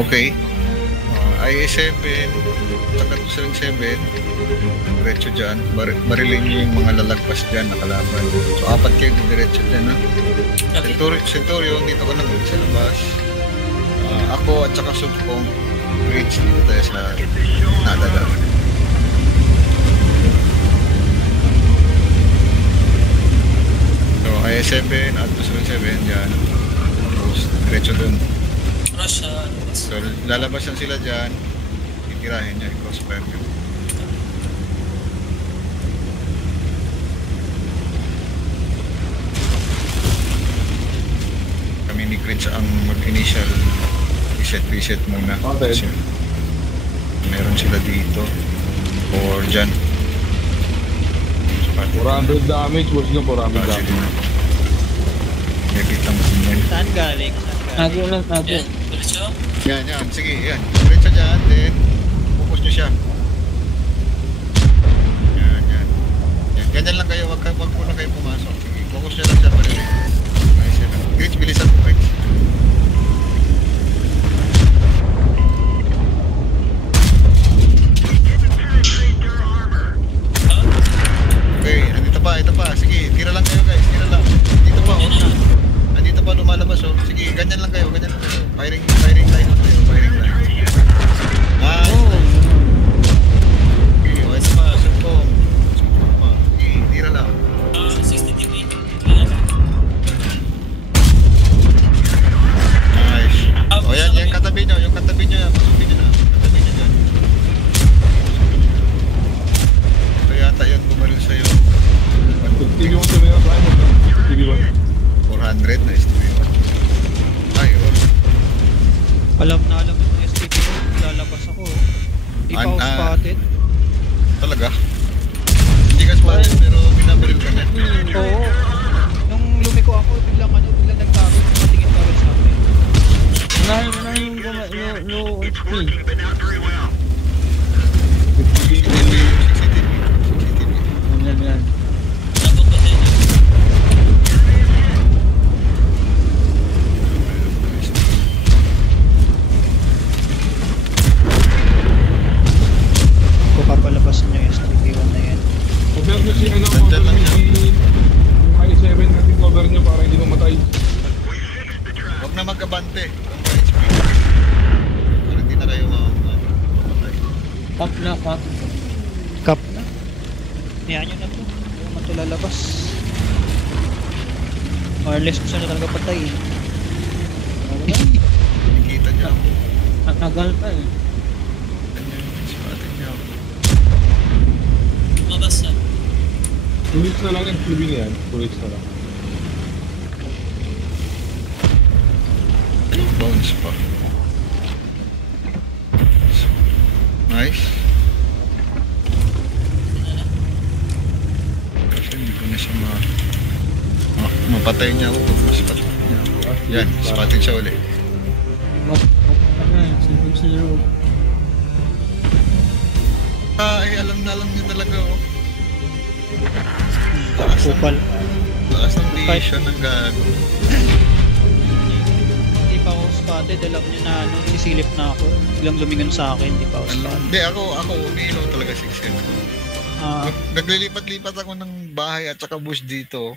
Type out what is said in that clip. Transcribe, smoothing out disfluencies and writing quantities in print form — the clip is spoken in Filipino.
Okay. IA7 saka 7 diretso dyan. Barilin nyo yung mga lalagpas dyan na kalaban. So 4 kayo diretso dyan, ha? Centurion, dito ko lang sa labas. Ako at saka Subcom bridge dito tayo sa nadala. So IA7 at 7 dyan. Tapos diretso dun. So lalabasan sila dyan. Titirahin niya yung crossfire nyo. Kami ni Critch ang mag-initial reset muna. Okay. Kasi meron sila dito or dyan. 400 damage, what's nyo 400 damage? Nakita mo yan. Saan galing? Nago lang, nago. Yan. Sige, yan. Diretso dyan, then focus nyo siya. Yan. Ganyan lang kayo, wag po na kayo pumasok. Sige, focus nyo lang siya pa rin. Nice yan. Gritch, bilisan mo, Gritch. Okay, ito pa. Sige, tira lang kayo guys, tira lang. Dito pa, Nandito pa lumalabas, oh. Sige, ganyan lang kayo. Firing line lang kayo, firing line. Okay, ito pa, Subcom. Sige, tira lang. 60 degree. Nice. O yan, katabi nyo, masukin nyo na. Katabi nyo dyan. Ito yata yan bumaril sa'yo. TV1 sa meron tayo mo. TV1. 400 na STV1. Ayun. Alam yung STP ko, lalabas ako. Di pa ako spotted. Talaga? Hindi ka spotted pero binabaril ka na. Oo. Nung lumiko ako, biglang nagtago. Matingin pa rin sa akin. Unahin no HP. Yan. Kung papalabasan nyo yung STP1 na yan. Cover nyo si cover nyo si I7 natin cover nyo para hindi mamatay. Huwag na mag-abante kung may HP. Para hindi na kayo mamatay. Pop na. Cup na. Hayaan nyo na to. Hindi naman ito lalabas. Or less gusto na talaga patay. Nakikita niya ako. Ang agal pa eh. Spotted niya ako. Mabasa. Tulis na lang yung TV niyan. Tulis na lang. Bones pa. Nice. Kasi hindi ko na siya mapatay niya ako. Spotted niya ako. Yan, spotted siya ulit. Zero. Alam niyo talaga, oh. Kupal. Lakas ng vision ng gago. Hindi pa ako spotted. Alam nyo na sisilip na ako. Biglang lumingon sa akin. Hindi pa ako spotted. Hindi, ako umiilaw talaga 6 Naglilipat-lipat ako ng bahay at saka bush dito.